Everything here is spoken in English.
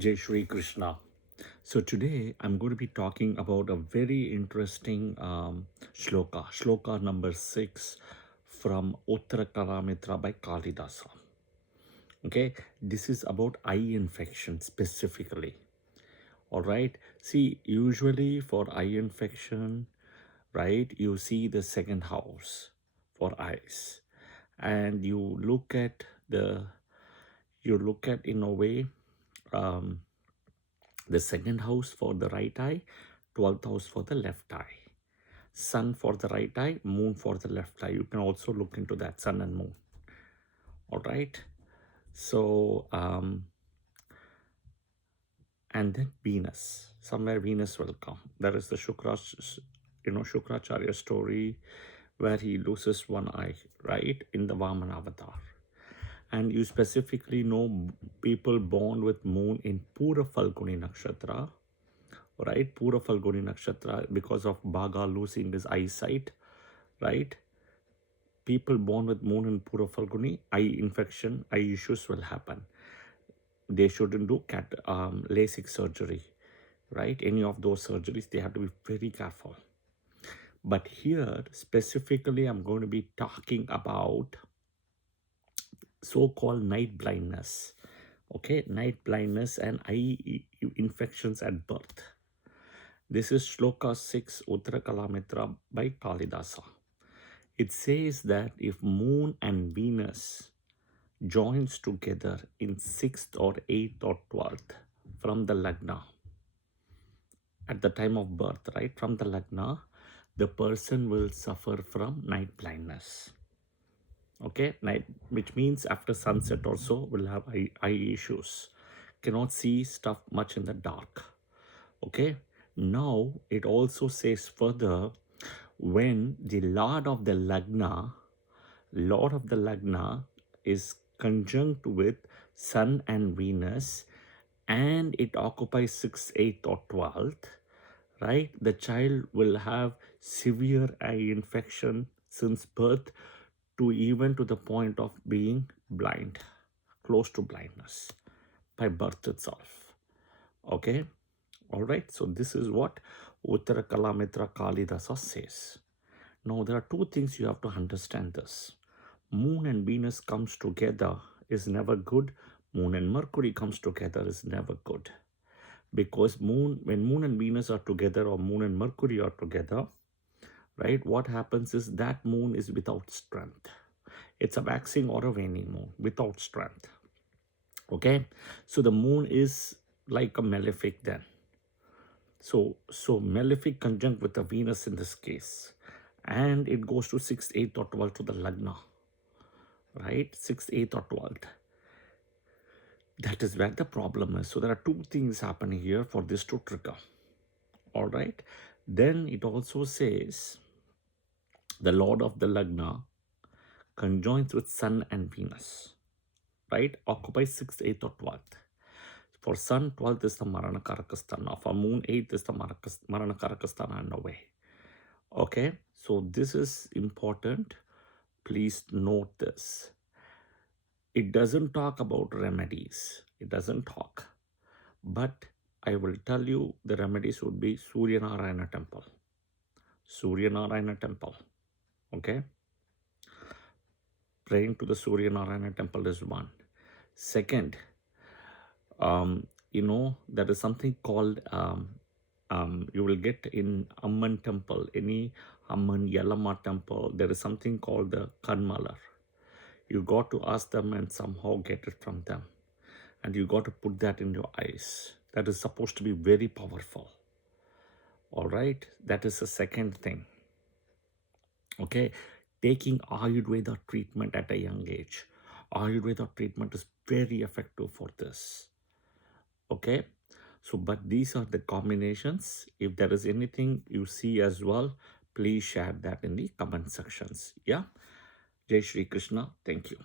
Jai Shri Krishna. So today I'm going to be talking about a very interesting shloka number 6 from Uttara Kalamrita by Kalidasa. Okay, this is about eye infection specifically. All right, see, usually for eye infection, right, you see the second house for eyes, and you look at in a way. Um, the second house for the right eye, 12th house for the left eye, sun for the right eye, moon for the left eye. You can also look into that, sun and moon. All right. So and then Venus, somewhere Venus will come. There is the Shukracharya story where he loses one eye, right, in the Vaman avatar. And you specifically know people born with moon in Pura Falguni Nakshatra, right? Pura Falguni Nakshatra, because of Bhaga losing his eyesight, right? People born with moon in Pura Falguni, eye infection, eye issues will happen. They shouldn't do LASIK surgery, right? Any of those surgeries, they have to be very careful. But here, specifically, I'm going to be talking about so-called night blindness. Okay, night blindness and eye infections at birth. This is Shloka 6, Uttara Kalamrita by Kalidasa. It says that if moon and Venus joins together in 6th or 8th or 12th from the Lagna, at the time of birth, right, from the Lagna, the person will suffer from night blindness. Okay, night, which means after sunset also will have eye issues. Cannot see stuff much in the dark. Okay, now it also says further, when the Lord of the Lagna is conjunct with Sun and Venus, and it occupies 6th, 8th or 12th, right? The child will have severe eye infection since birth to even to the point of being blind, close to blindness by birth itself. Okay, all right. So this is what Uttara Kalamrita Kalidasa says. Now there are two things you have to understand this. Moon and Venus comes together is never good. Moon and Mercury comes together is never good. Because when Moon and Venus are together or Moon and Mercury are together, right, what happens is that moon is without strength. It's a waxing or a waning moon without strength. Okay, so the moon is like a malefic then. So malefic conjunct with the Venus in this case, and it goes to 6th, 8th or 12th to the Lagna, right? 6th, 8th or 12th. That is where the problem is. So there are two things happening here for this to trigger. All right. Then it also says the Lord of the Lagna conjoins with Sun and Venus, right? Occupies 6th, 8th or 12th. For Sun, 12th is the Marana Karakasthana. For Moon, 8th is the Marana Karakasthana in a way. Okay, so this is important. Please note this. It doesn't talk about remedies. It doesn't talk. But I will tell you the remedies would be Surya Narayana temple. Surya Narayana temple. Okay. Praying to the Surya Narayana temple is one. Second, there is something called, you will get in Amman temple, any Amman Yalama temple, there is something called the Kanmalar. You got to ask them and somehow get it from them. And you got to put that in your eyes. That is supposed to be very powerful. All right, that is the second thing. Okay, taking Ayurveda treatment at a young age. Ayurveda treatment is very effective for this. Okay, so but these are the combinations. If there is anything you see as well, please share that in the comment sections. Yeah, Jai Shri Krishna. Thank you.